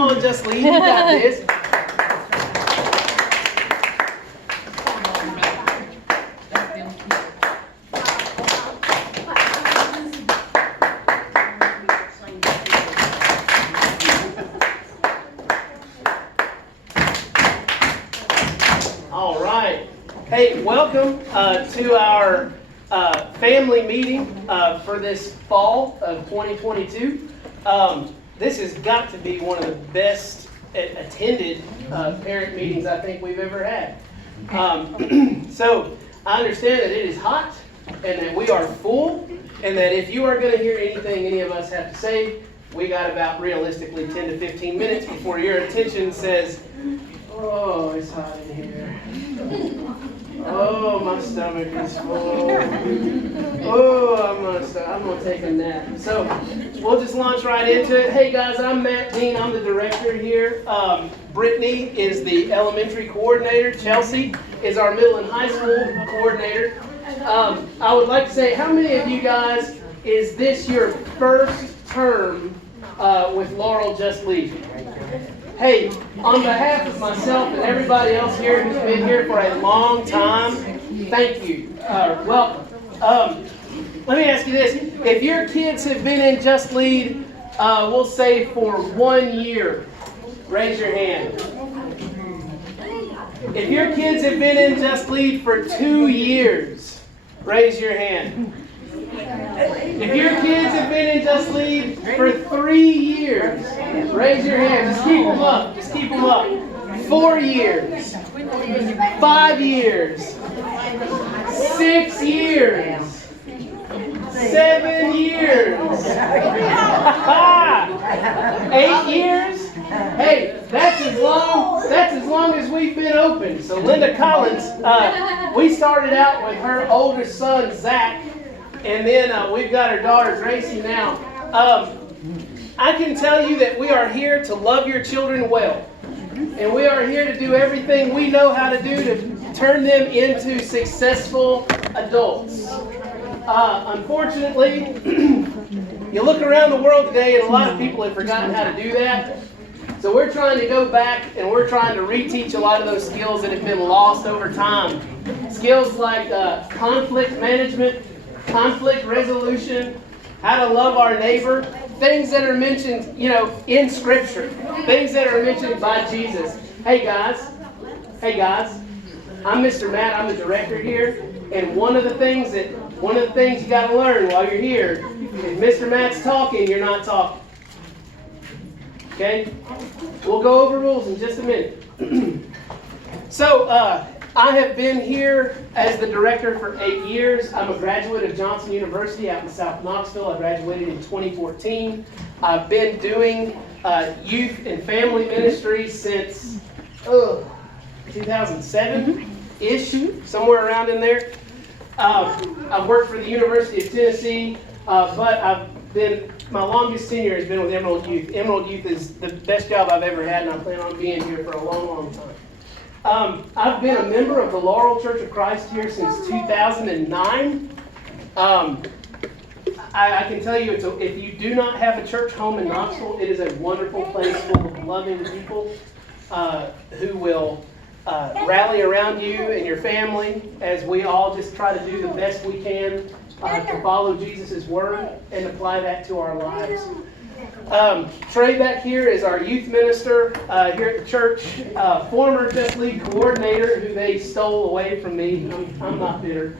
Come on, Just Lead, you got this. All right. Hey, welcome to our family meeting for this fall of 2022. This has got to be one of the best attended parent meetings I think we've ever had. So I understand that it is hot and that we are full, and that if you are going to hear anything any of us have to say, we got about realistically 10 to 15 minutes before your attention says, "Oh, it's hot in here. Oh, my stomach is full. Oh, I'm gonna take a nap." So we'll just launch right into it. Hey guys, I'm Matt Dean. I'm the director here. Brittany is the elementary coordinator. Chelsea is our middle and high school coordinator. I would like to say, how many of you guys, is this your first term with Laurel Just Lead? Hey, on behalf of myself and everybody else here who's been here for a long time, thank you. Welcome. Let me ask you this. If your kids have been in Just Lead, we'll say for 1 year, raise your hand. If your kids have been in Just Lead for 2 years, raise your hand. If your kids have been in Just Lead for 3 years, raise your hand. Just keep them up. Just keep them up. 4 years. 5 years. 6 years. 7 years. 8 years. Hey, that's as long as we've been open. So Linda Collins, we started out with her oldest son, Zach. And then we've got our daughter, Gracie, now. I can tell you that we are here to love your children well. And we are here to do everything we know how to do to turn them into successful adults. Unfortunately, you look around the world today and a lot of people have forgotten how to do that. So we're trying to go back and we're trying to reteach a lot of those skills that have been lost over time. Skills like conflict management, conflict resolution, how to love our neighbor, things that are mentioned, in Scripture, things that are mentioned by Jesus. Hey guys, I'm Mr. Matt, I'm the director here, and one of the things you got to learn while you're here, if Mr. Matt's talking, you're not talking. Okay? We'll go over rules in just a minute. So, I have been here as the director for 8 years. I'm a graduate of Johnson University out in South Knoxville. I graduated in 2014. I've been doing youth and family ministry since 2007-ish, somewhere around in there. I've worked for the University of Tennessee, but my longest tenure has been with Emerald Youth. Emerald Youth is the best job I've ever had, and I plan on being here for a long, long time. I've been a member of the Laurel Church of Christ here since 2009. I can tell you, if you do not have a church home in Knoxville, it is a wonderful place full of loving people who will rally around you and your family as we all just try to do the best we can to follow Jesus' word and apply that to our lives. Trey back here is our youth minister here at the church, former Just Lead coordinator who they stole away from me. I'm not bitter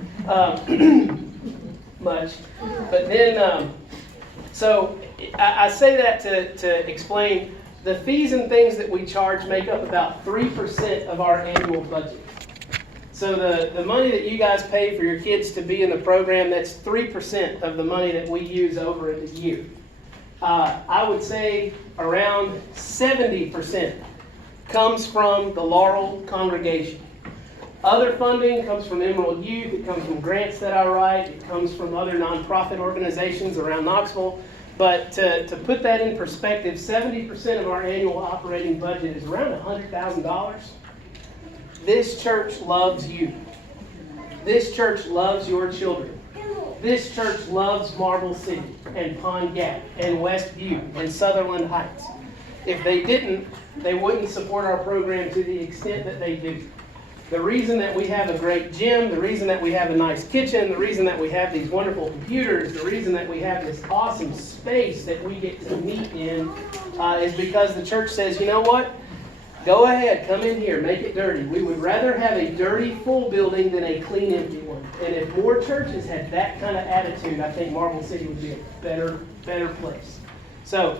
much. But then, so I say that to explain the fees and things that we charge make up about 3% of our annual budget. So the money that you guys pay for your kids to be in the program, that's 3% of the money that we use over the year. I would say around 70% comes from the Laurel congregation. Other funding comes from Emerald Youth, it comes from grants that I write, it comes from other nonprofit organizations around Knoxville. But to put that in perspective, 70% of our annual operating budget is around $100,000. This church loves you. This church loves your children. This church loves Marble City and Pond Gap and Westview and Sutherland Heights. If they didn't, they wouldn't support our program to the extent that they do. The reason that we have a great gym, the reason that we have a nice kitchen, the reason that we have these wonderful computers, the reason that we have this awesome space that we get to meet in is because the church says, you know what? Go ahead, come in here, make it dirty. We would rather have a dirty, full building than a clean, empty one. And if more churches had that kind of attitude, I think Marble City would be a better place. So,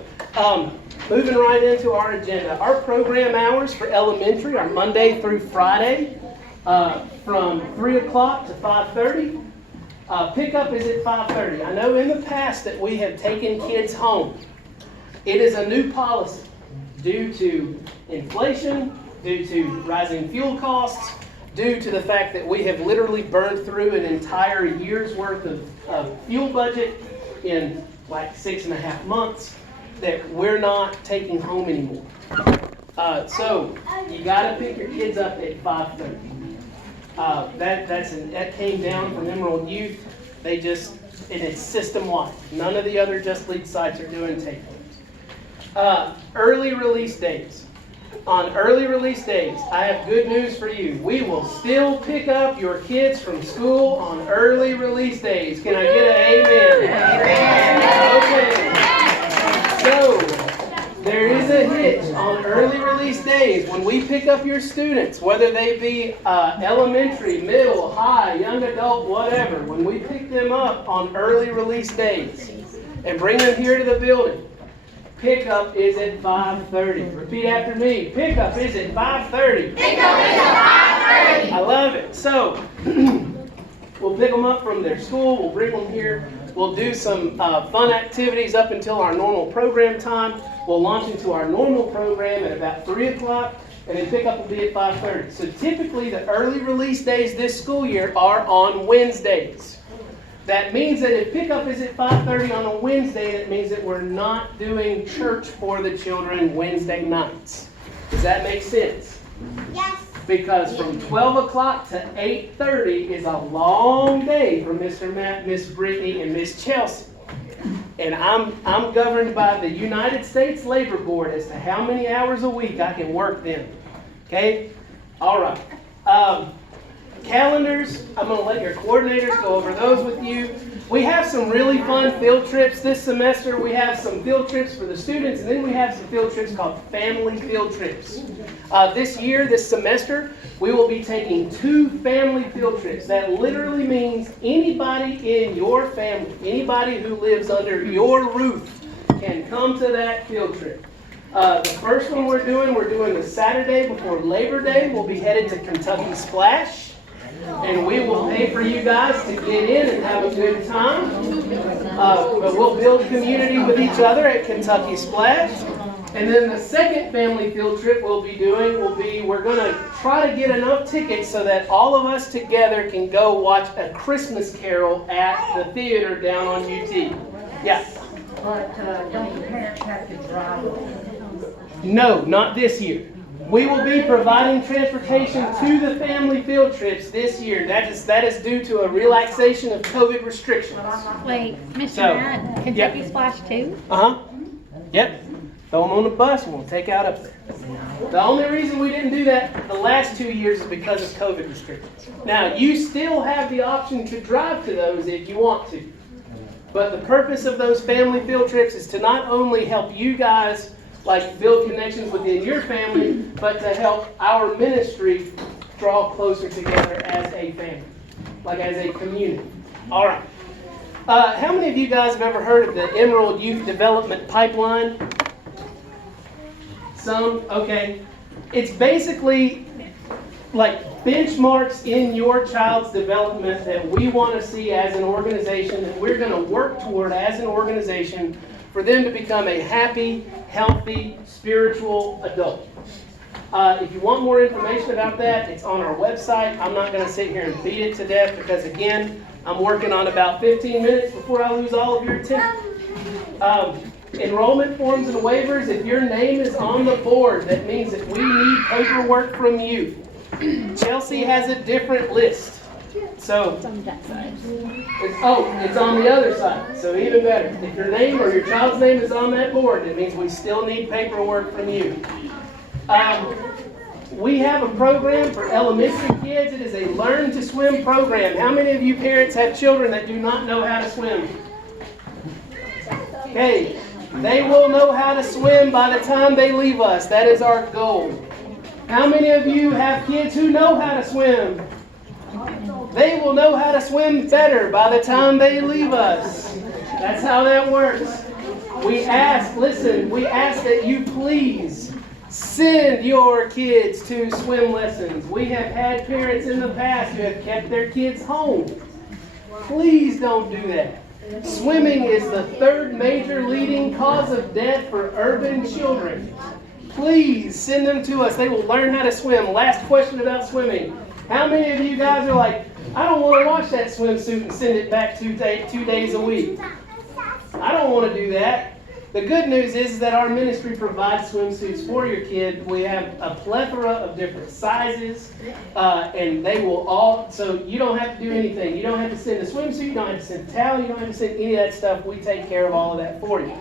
moving right into our agenda. Our program hours for elementary are Monday through Friday from 3 o'clock to 5:30. Pickup is at 5:30. I know in the past that we have taken kids home. It is a new policy due to inflation, due to rising fuel costs, due to the fact that we have literally burned through an entire year's worth of fuel budget in like 6.5 months, that we're not taking home anymore. So you got to pick your kids up at 5:30. That came down from Emerald Youth. And it's system-wide. None of the other Just Lead sites are doing take-homes. Early release days. On early release days, I have good news for you. We will still pick up your kids from school on early release days. Can I get an amen? Okay. So, there is a hitch on early release days. When we pick up your students, whether they be elementary, middle, high, young adult, whatever, when we pick them up on early release days and bring them here to the building, pickup is at 5:30. Repeat after me. Pickup is at 5:30. Pickup is at 5:30. I love it. So, we'll pick them up from their school. We'll bring them here. We'll do some fun activities up until our normal program time. We'll launch into our normal program at about 3 o'clock, and then pickup will be at 5:30. So typically, the early release days this school year are on Wednesdays. That means that if pickup is at 5:30 on a Wednesday, that means that we're not doing church for the children Wednesday nights. Does that make sense? Yes. Because from 12 o'clock to 8:30 is a long day for Mr. Matt, Miss Brittany, and Miss Chelsea. And I'm governed by the United States Labor Board as to how many hours a week I can work them. Okay? All right. Calendars, I'm going to let your coordinators go over those with you. We have some really fun field trips this semester. We have some field trips for the students, and then we have some field trips called family field trips. This semester, we will be taking 2 family field trips. That literally means anybody in your family, anybody who lives under your roof can come to that field trip. The first one we're doing the Saturday before Labor Day. We'll be headed to Kentucky Splash. And we will pay for you guys to get in and have a good time. But we'll build community with each other at Kentucky Splash. And then the second family field trip we're going to try to get enough tickets so that all of us together can go watch A Christmas Carol at the theater down on UT. Yeah. But don't the parents have to drive? No, not this year. We will be providing transportation to the family field trips this year. That is due to a relaxation of COVID restrictions. Wait, Mr. So, Matt, Kentucky Splash too? Yep. Throw them on the bus and we'll take out up there. The only reason we didn't do that the last 2 years is because of COVID restrictions. Now, you still have the option to drive to those if you want to. But the purpose of those family field trips is to not only help you guys build connections within your family, but to help our ministry draw closer together as a family, as a community. All right. How many of you guys have ever heard of the Emerald Youth Development Pipeline? Some? Okay. It's basically benchmarks in your child's development that we want to see as an organization, that we're going to work toward as an organization for them to become a happy, healthy, spiritual adult. If you want more information about that, it's on our website. I'm not going to sit here and beat it to death because, again, I'm working on about 15 minutes before I lose all of your attention. Enrollment forms and waivers, if your name is on the board, that means that we need paperwork from you. Chelsea has a different list. So, It's on that side. it's on the other side, so even better. If your name or your child's name is on that board, it means we still need paperwork from you. We have a program for elementary kids. It is a Learn to Swim program. How many of you parents have children that do not know how to swim? Okay, they will know how to swim by the time they leave us. That is our goal. How many of you have kids who know how to swim? They will know how to swim better by the time they leave us. That's how that works. We ask that you please send your kids to swim lessons. We have had parents in the past who have kept their kids home. Please don't do that. Swimming is the third major leading cause of death for urban children. Please send them to us. They will learn how to swim. Last question about swimming. How many of you guys are like, I don't want to wash that swimsuit and send it back 2 days a week? I don't want to do that. The good news is that our ministry provides swimsuits for your kid. We have a plethora of different sizes, and they will all, so you don't have to do anything. You don't have to send a swimsuit, you don't have to send a towel, you don't have to send any of that stuff. We take care of all of that for you.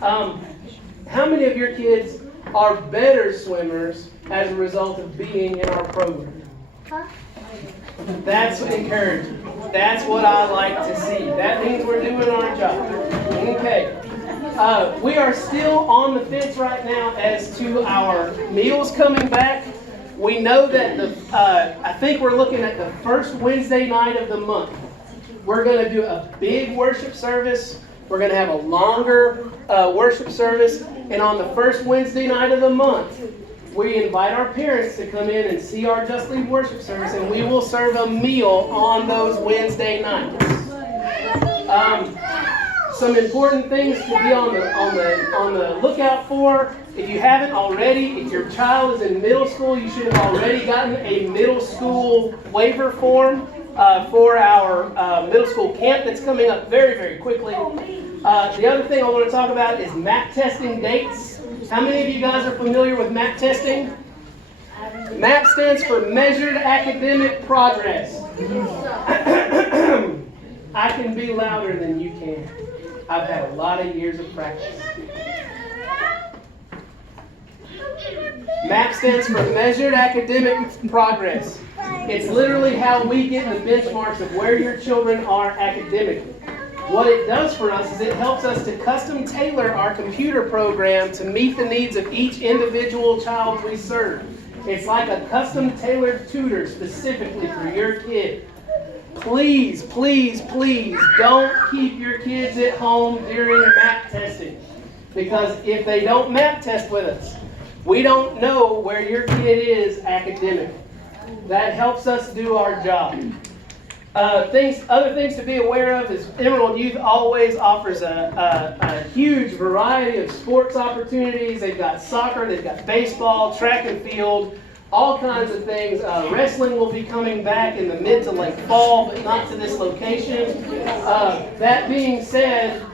How many of your kids are better swimmers as a result of being in our program? That's encouraging. That's what I like to see. That means we're doing our job. Okay. We are still on the fence right now as to our meals coming back. We know that I think we're looking at the first Wednesday night of the month. We're going to do a big worship service. We're going to have a longer worship service. And on the first Wednesday night of the month, we invite our parents to come in and see our Just Lead worship service, and we will serve a meal on those Wednesday nights. Some important things to be on the lookout for. If you haven't already, if your child is in middle school, you should have already gotten a middle school waiver form for our middle school camp that's coming up very, very quickly. The other thing I want to talk about is MAP testing dates. How many of you guys are familiar with MAP testing? MAP stands for Measured Academic Progress. I can be louder than you can. I've had a lot of years of practice. MAP stands for Measured Academic Progress. It's literally how we get the benchmarks of where your children are academically. What it does for us is it helps us to custom tailor our computer program to meet the needs of each individual child we serve. It's like a custom tailored tutor specifically for your kid. Please, please, please don't keep your kids at home during MAP testing. Because if they don't MAP test with us, we don't know where your kid is academically. That helps us do our job. Other things to be aware of is Emerald Youth always offers a huge variety of sports opportunities. They've got soccer, they've got baseball, track and field, all kinds of things. Wrestling will be coming back in the mid to late fall, but not to this location. That being said,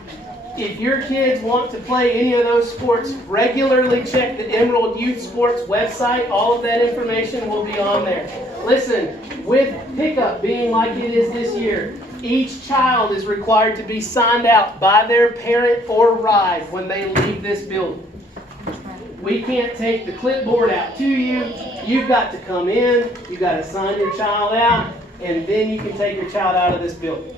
if your kids want to play any of those sports, regularly check the Emerald Youth Sports website. All of that information will be on there. Listen, with pickup being like it is this year, each child is required to be signed out by their parent or ride when they leave this building. We can't take the clipboard out to you. You've got to come in, you've got to sign your child out, and then you can take your child out of this building.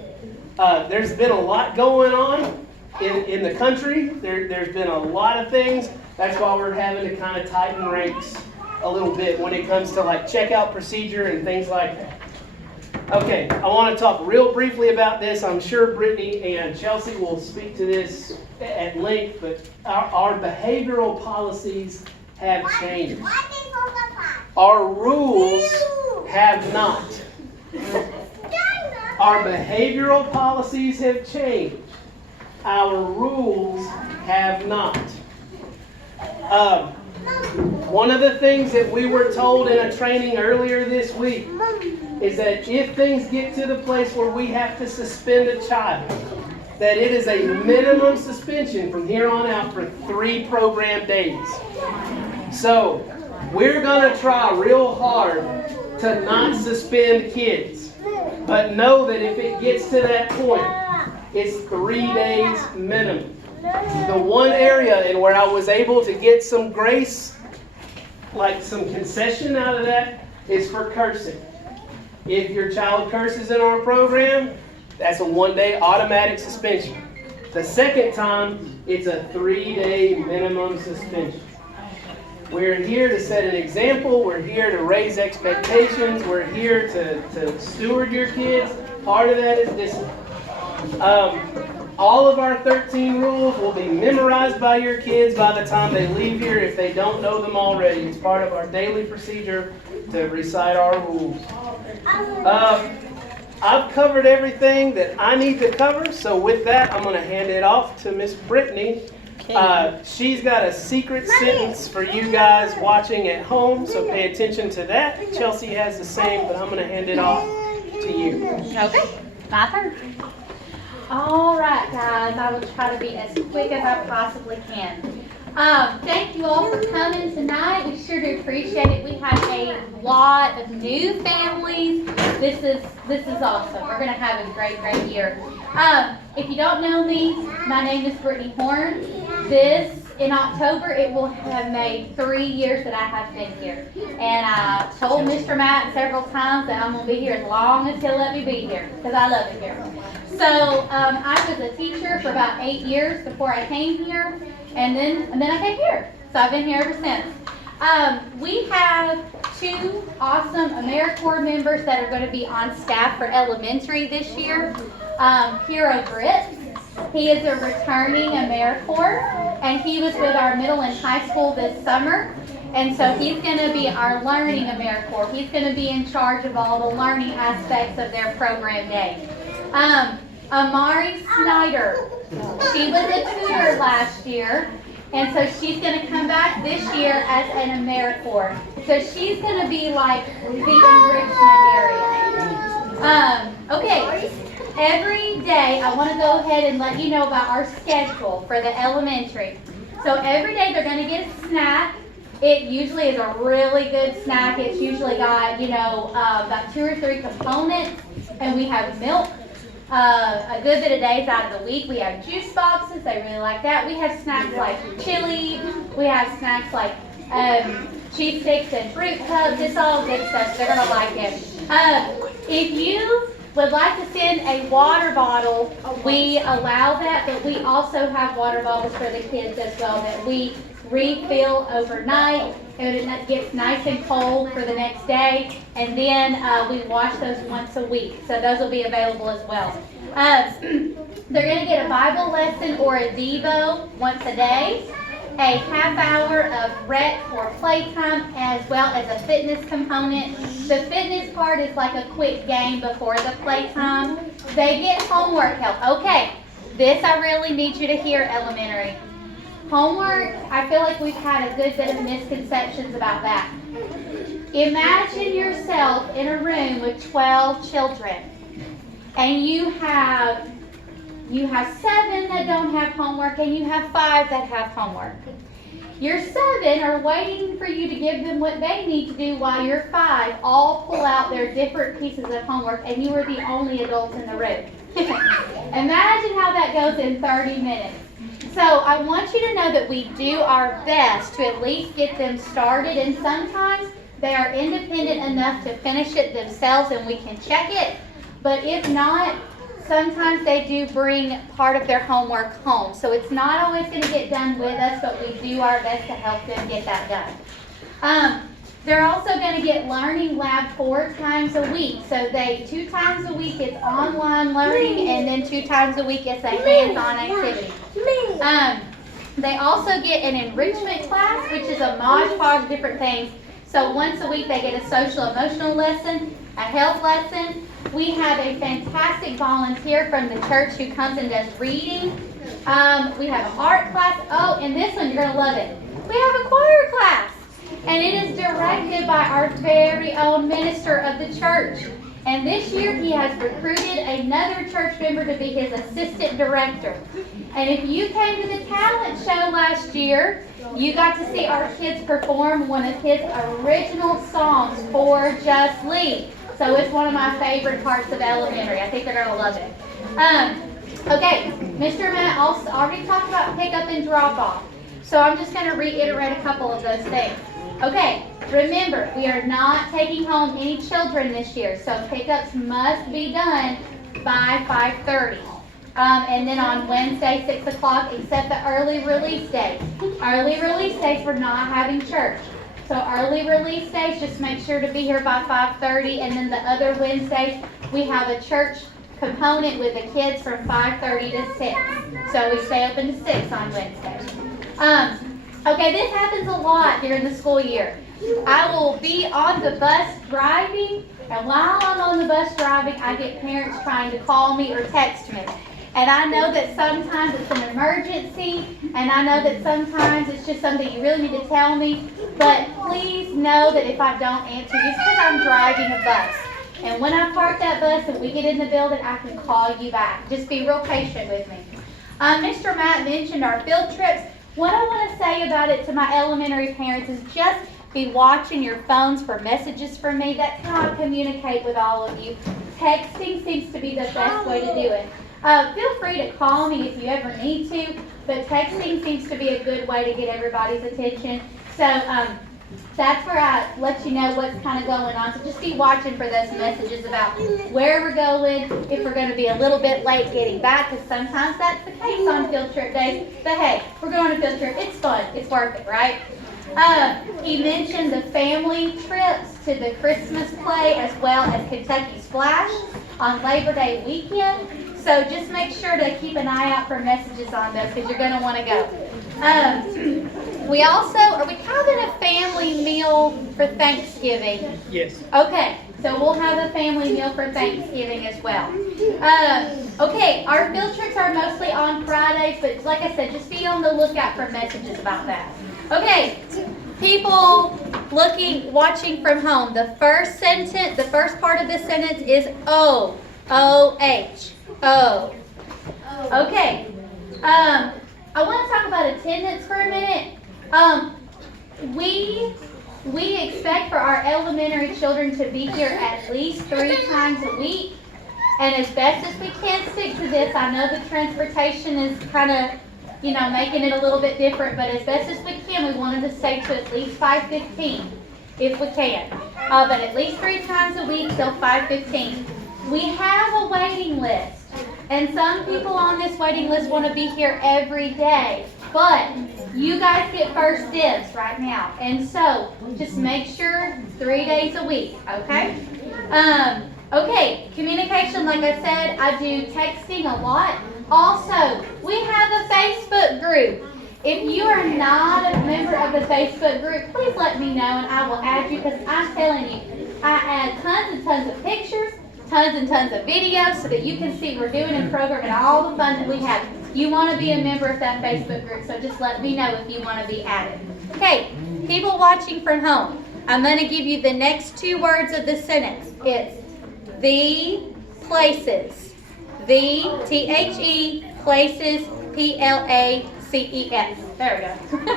There's been a lot going on in the country. There's been a lot of things. That's why we're having to kind of tighten ranks a little bit when it comes to like checkout procedure and things like that. Okay, I want to talk real briefly about this. I'm sure Brittany and Chelsea will speak to this at length, but our behavioral policies have changed. Our rules have not. Our behavioral policies have changed. Our rules have not. One of the things that we were told in a training earlier this week is that if things get to the place where we have to suspend a child, that it is a minimum suspension from here on out for 3 program days. So we're going to try real hard to not suspend kids. But know that if it gets to that point, it's 3 days minimum. The one area in where I was able to get some grace, like some concession out of that, is for cursing. If your child curses in our program, that's a 1-day automatic suspension. The second time, it's a 3-day minimum suspension. We're here to set an example. We're here to raise expectations. We're here to steward your kids. Part of that is discipline. All of our 13 rules will be memorized by your kids by the time they leave here if they don't know them already. It's part of our daily procedure to recite our rules. I've covered everything that I need to cover, so with that, I'm going to hand it off to Miss Brittany. She's got a secret sentence for you guys watching at home, so pay attention to that. Chelsea has the same, but I'm going to hand it off to you. Okay, my turn. All right, guys, I will try to be as quick as I possibly can. Thank you all for coming tonight. We sure do appreciate it. We have a lot of new families. This is awesome. We're gonna have a great year. If you don't know me, my name is Brittany Horn. In October, it will have made 3 years that I have been here. And I told Mr. Matt several times that I'm gonna be here as long as he'll let me be here, because I love it here. So I was a teacher for about 8 years before I came here, and then I came here. So I've been here ever since. We have 2 awesome AmeriCorps members that are going to be on staff for elementary this year. Hero Britt, he is a returning AmeriCorps, and he was with our middle and high school this summer. And so he's going to be our learning AmeriCorps. He's going to be in charge of all the learning aspects of their program day. Amari Snyder, she was a tutor last year, and so she's going to come back this year as an AmeriCorps. So she's going to be like the enrichment area. Okay, every day I want to go ahead and let you know about our schedule for the elementary. So every day they're going to get a snack. It usually is a really good snack. It's usually got, about 2 or 3 components, and we have milk. A good bit of days out of the week. We have juice boxes. They really like that. We have snacks like chili. We have snacks like cheese sticks and fruit cups. It's all good stuff. They're going to like it. If you would like to send a water bottle, we allow that, but we also have water bottles for the kids as well that we refill overnight, and it gets nice and cold for the next day, and then we wash those once a week, so those will be available as well. They're going to get a Bible lesson or a Devo once a day, a half hour of rec or playtime, as well as a fitness component. The fitness part is like a quick game before the playtime. They get homework help. Okay, this I really need you to hear, elementary. Homework, I feel like we've had a good bit of misconceptions about that. Imagine yourself in a room with 12 children, and you have 7 that don't have homework, and you have 5 that have homework. Your 7 are waiting for you to give them what they need to do, while your 5 all pull out their different pieces of homework, and you are the only adult in the room. Imagine how that goes in 30 minutes. So I want you to know that we do our best to at least get them started, and sometimes they are independent enough to finish it themselves and we can check it. But if not, sometimes they do bring part of their homework home. So it's not always going to get done with us, but we do our best to help them get that done. They're also going to get Learning Lab 4 times a week. So 2 times a week it's online learning, and then 2 times a week it's a hands-on activity. They also get an enrichment class, which is a modge-podge of different things. So once a week they get a social-emotional lesson, a health lesson. We have a fantastic volunteer from the church who comes and does reading. We have an art class. Oh, and this one, you're going to love it. We have a choir class. And it is directed by our very own minister of the church. And this year he has recruited another church member to be his assistant director. And if you came to the talent show last year, you got to see our kids perform one of his original songs, For Just Lead. So it's one of my favorite parts of elementary. I think they're gonna love it. Okay, Mr. Matt also already talked about pickup and drop off. So I'm just gonna reiterate a couple of those things. Okay, remember, we are not taking home any children this year, so pickups must be done by 5:30. And then on Wednesday, 6 o'clock, except the early release days. Early release days, we're not having church. So early release days, just make sure to be here by 5:30, and then the other Wednesdays, we have a church component with the kids from 5:30 to 6. So we stay open to 6 on Wednesdays. Okay, this happens a lot during the school year. I will be on the bus driving, and while I'm on the bus driving, I get parents trying to call me or text me. And I know that sometimes it's an emergency, and I know that sometimes it's just something you really need to tell me, but please know that if I don't answer, just because I'm driving a bus. And when I park that bus and we get in the building, I can call you back. Just be real patient with me. Mr. Matt mentioned our field trips. What I want to say about it to my elementary parents is just be watching your phones for messages from me. That's how I communicate with all of you. Texting seems to be the best way to do it. Feel free to call me if you ever need to, but texting seems to be a good way to get everybody's attention. So that's where I let you know what's kind of going on. So just be watching for those messages about where we're going, if we're going to be a little bit late getting back, because sometimes that's the case on field trip days. But hey, we're going on a field trip. It's fun. It's worth it, right? He mentioned the family trips to the Christmas play as well as Kentucky Splash on Labor Day weekend. So just make sure to keep an eye out for messages on those because you're going to want to go. We also, are we having a family meal for Thanksgiving? Yes. Okay, so we'll have a family meal for Thanksgiving as well. Okay, our field trips are mostly on Fridays, but like I said, just be on the lookout for messages about that. Okay, people watching from home, the first sentence, the first part of this sentence is O, O-H, O. Okay, I want to talk about attendance for a minute. We expect for our elementary children to be here at least 3 times a week. And as best as we can stick to this, I know the transportation is kind of, making it a little bit different, but as best as we can, we wanted to stay to at least 5:15 if we can. But at least 3 times a week till 5:15. We have a waiting list. And some people on this waiting list want to be here every day. But you guys get first dibs right now. And so just make sure 3 days a week, okay? Okay, communication, like I said, I do texting a lot. Also, we have a Facebook group. If you are not a member of the Facebook group, please let me know and I will add you because I'm telling you, I add tons and tons of pictures, tons and tons of videos so that you can see what we're doing in program and all the fun that we have. You want to be a member of that Facebook group, so just let me know if you want to be added. Okay, people watching from home, I'm going to give you the next 2 words of the sentence. It's the places. The, T-H-E, places, P-L-A-C-E-S. There we go.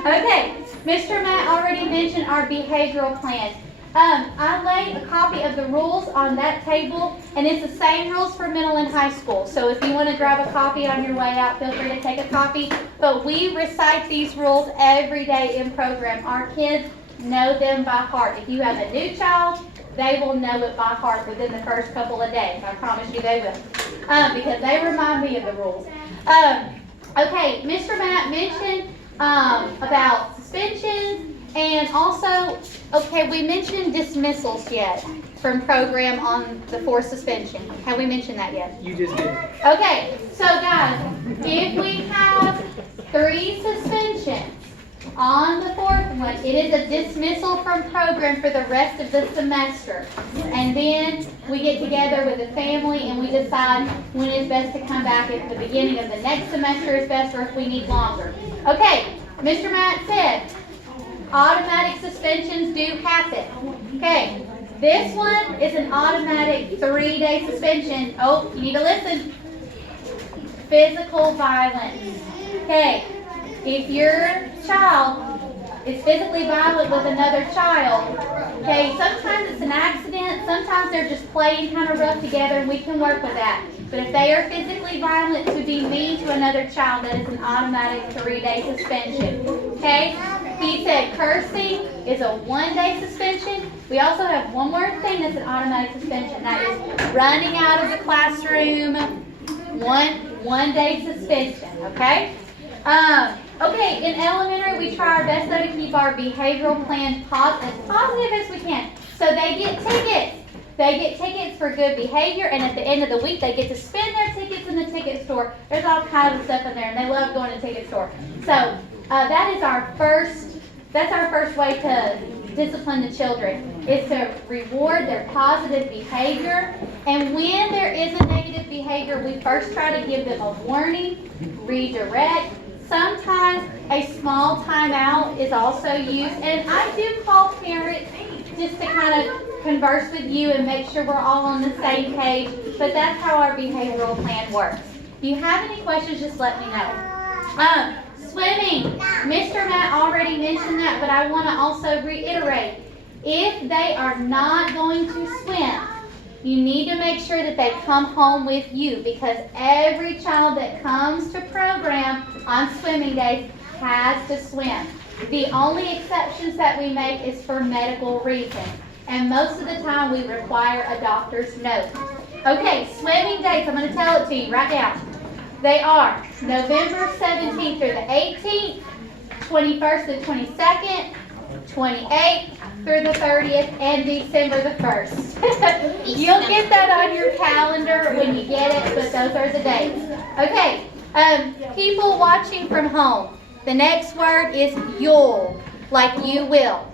Okay, Mr. Matt already mentioned our behavioral plan. I laid a copy of the rules on that table, and it's the same rules for middle and high school. So if you want to grab a copy on your way out, feel free to take a copy. But we recite these rules every day in program. Our kids know them by heart. If you have a new child, they will know it by heart within the first couple of days. I promise you they will. Because they remind me of the rules. Okay, Mr. Matt mentioned about suspensions. And also, okay, we mentioned dismissals yet from program on the 4th suspension. Have we mentioned that yet? You just did. Okay, so guys, if we have 3 suspensions on the 4th one, it is a dismissal from program for the rest of the semester. And then we get together with the family and we decide when it's best to come back, if the beginning of the next semester is best or if we need longer. Okay, Mr. Matt said, automatic suspensions do happen. Okay, this one is an automatic 3-day suspension. Oh, you need to listen. Physical violence. Okay, if your child is physically violent with another child, okay, sometimes it's an accident, sometimes they're just playing kind of rough together, and we can work with that. But if they are physically violent to be mean to another child, that is an automatic 3-day suspension, okay? He said cursing is a 1-day suspension. We also have one more thing that's an automatic suspension. That is running out of the classroom, one day suspension, okay? Okay, in elementary, we try our best though to keep our behavioral plan as positive as we can. So they get tickets. They get tickets for good behavior, and at the end of the week, they get to spend their tickets in the ticket store. There's all kinds of stuff in there, and they love going to the ticket store. So that is that's our first way to discipline the children, is to reward their positive behavior. And when there is a negative behavior, we first try to give them a warning, redirect. Sometimes a small timeout is also used, and I do call parents just to kind of converse with you and make sure we're all on the same page, but that's how our behavioral plan works. If you have any questions, just let me know. Swimming, Mr. Matt already mentioned that, but I want to also reiterate, if they are not going to swim, you need to make sure that they come home with you, because every child that comes to program on swimming days has to swim. The only exceptions that we make is for medical reasons, and most of the time we require a doctor's note. Okay, swimming dates, I'm going to tell it to you right now. They are November 17th through the 18th, 21st to the 22nd, 28th through the 30th, and December the 1st. You'll get that on your calendar when you get it, but those are the dates. Okay, people watching from home, the next word is you'll, like you will.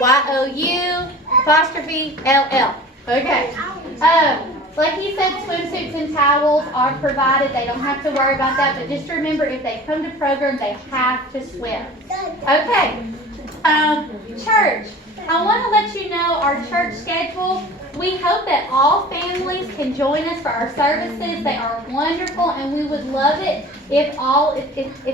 Y-O-U apostrophe L-L. Okay. Like he said, swimsuits and towels are provided. They don't have to worry about that, but just remember, if they come to program, they have to swim. Okay. Church. I want to let you know our church schedule. We hope that all families can join us for our services. They are wonderful, and we would love it if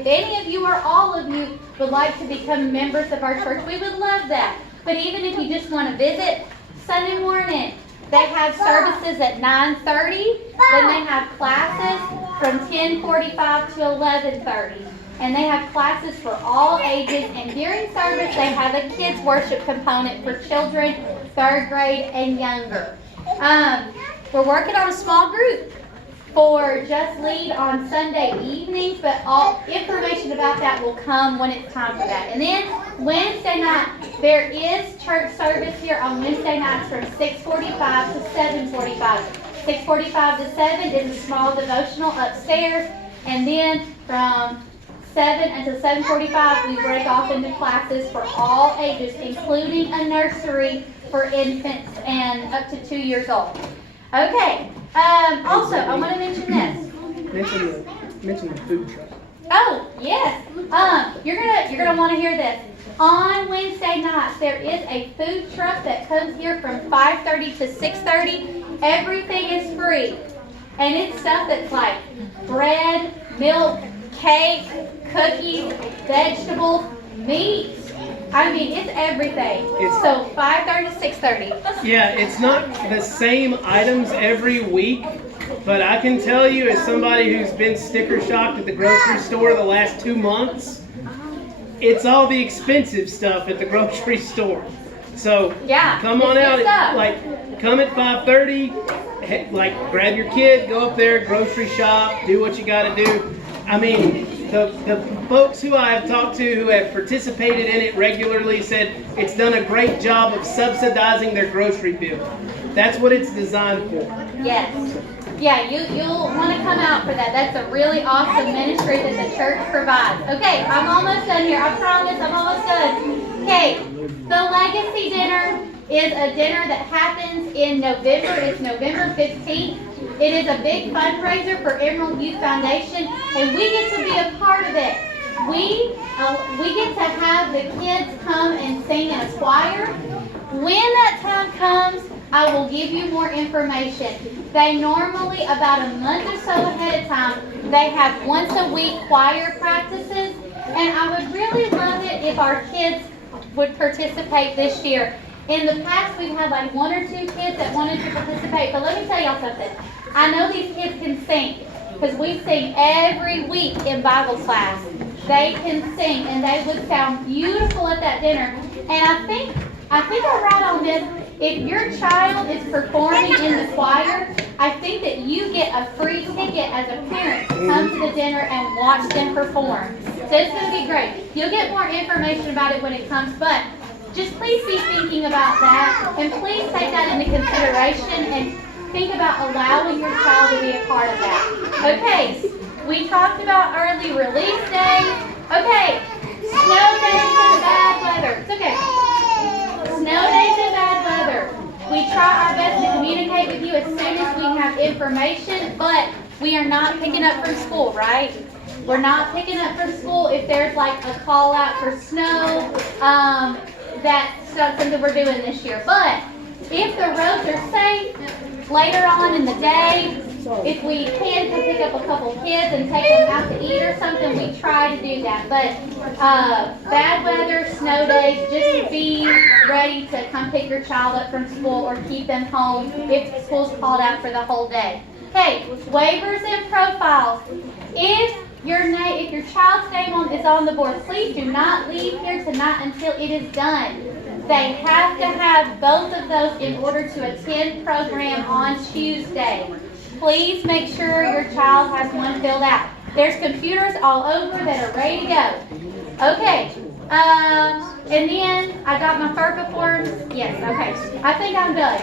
any of you or all of you would like to become members of our church. We would love that. But even if you just want to visit, Sunday morning, they have services at 9:30. Then they have classes from 10:45 to 11:30. And they have classes for all ages. And during service, they have a kids worship component for children 3rd grade and younger. We're working on a small group for Just Lead on Sunday evenings, but all information about that will come when it's time for that. And then Wednesday night, there is church service here on Wednesday nights from 6:45 to 7:45. 6:45 to 7 is a small devotional upstairs, and then from 7 until 7:45, we break off into classes for all ages, including a nursery for infants and up to 2 years old. Okay. Also, I want to mention this. Mention the food truck. Oh, yes. You're gonna want to hear this. On Wednesday nights, there is a food truck that comes here from 5:30 to 6:30. Everything is free, and it's stuff that's like bread, milk, cake, cookies, vegetables, meat. I mean, it's everything. So 5:30 to 6:30. Yeah, it's not the same items every week, but I can tell you, as somebody who's been sticker shocked at the grocery store the last 2 months, it's all the expensive stuff at the grocery store. So Yeah, come on it's out, good stuff. like come at 5:30, like grab your kid, go up there, grocery shop, do what you got to do. I mean, the folks who I have talked to who have participated in it regularly said it's done a great job of subsidizing their grocery bill. That's what it's designed for. Yes. Yeah, you'll want to come out for that. That's a really awesome ministry that the church provides. Okay, I'm almost done here. I promise I'm almost done. Okay, the Legacy Dinner is a dinner that happens in November. It's November 15th. It is a big fundraiser for Emerald Youth Foundation, and we get to be a part of it. We get to have the kids come and sing in a choir. When that time comes, I will give you more information. They normally, about a month or so ahead of time, they have once a week choir practices, and I would really love it if our kids would participate this year. In the past, we've had like 1 or 2 kids that wanted to participate, but let me tell y'all something. I know these kids can sing, because we sing every week in Bible class. They can sing, and they would sound beautiful at that dinner. And I think I'm right on this. If your child is performing in the choir, I think that you get a free ticket as a parent to come to the dinner and watch them perform. So it's going to be great. You'll get more information about it when it comes, but just please be thinking about that, and please take that into consideration and think about allowing your child to be a part of that. Okay, we talked about early release days. Okay, snow days and bad weather. It's okay. Snow days and bad weather. We try our best to communicate with you as soon as we have information, but we are not picking up from school, right? We're not picking up from school if there's like a call out for snow. That's not something we're doing this year. But if the roads are safe, later on in the day, if we can pick up a couple kids and take them out to eat or something, we try to do that. But bad weather, snow days, just be ready to come pick your child up from school or keep them home if school's called out for the whole day. Okay, waivers and profiles. If your child's name is on the board, please do not leave here tonight until it is done. They have to have both of those in order to attend program on Tuesday. Please make sure your child has one filled out. There's computers all over that are ready to go. Okay, and then I got my FERPA forms. Yes, okay. I think I'm done.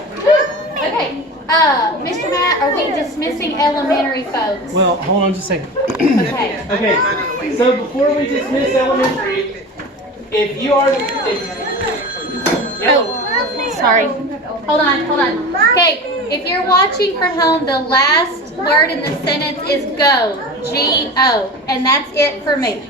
Okay, Mr. Matt, are we dismissing elementary folks? Well, hold on just a second. Okay. Okay, so before we dismiss elementary, if you are, Sorry. Hold on. Okay, if you're watching from home, the last word in the sentence is go. G-O. And that's it for me.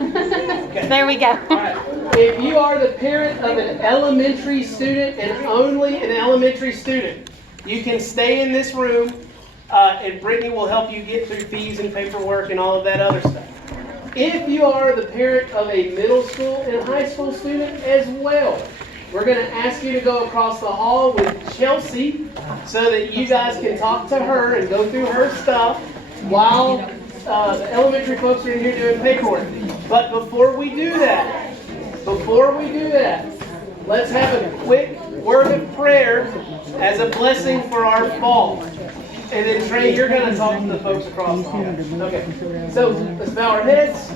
There we go. all right. If you are the parent of an elementary student and only an elementary student, you can stay in this room, and Brittany will help you get through fees and paperwork and all of that other stuff. If you are the parent of a middle school and high school student as well, we're going to ask you to go across the hall with Chelsea so that you guys can talk to her and go through her stuff while the elementary folks are in here doing paperwork. But before we do that, let's have a quick word of prayer as a blessing for our fall. And then Trey, you're going to talk to the folks across the hall. Okay, so let's bow our heads,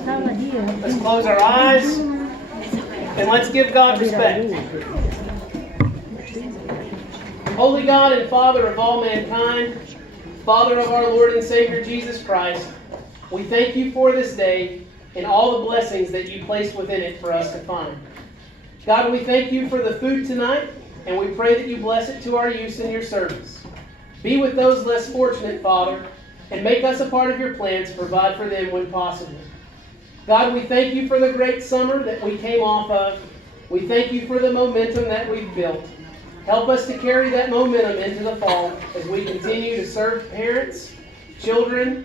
let's close our eyes, and let's give God respect. Holy God and Father of all mankind, Father of our Lord and Savior Jesus Christ, we thank you for this day and all the blessings that you placed within it for us to find. God, we thank you for the food tonight, and we pray that you bless it to our use in your service. Be with those less fortunate, Father, and make us a part of your plan to provide for them when possible. God, we thank you for the great summer that we came off of. We thank you for the momentum that we've built. Help us to carry that momentum into the fall as we continue to serve parents, children,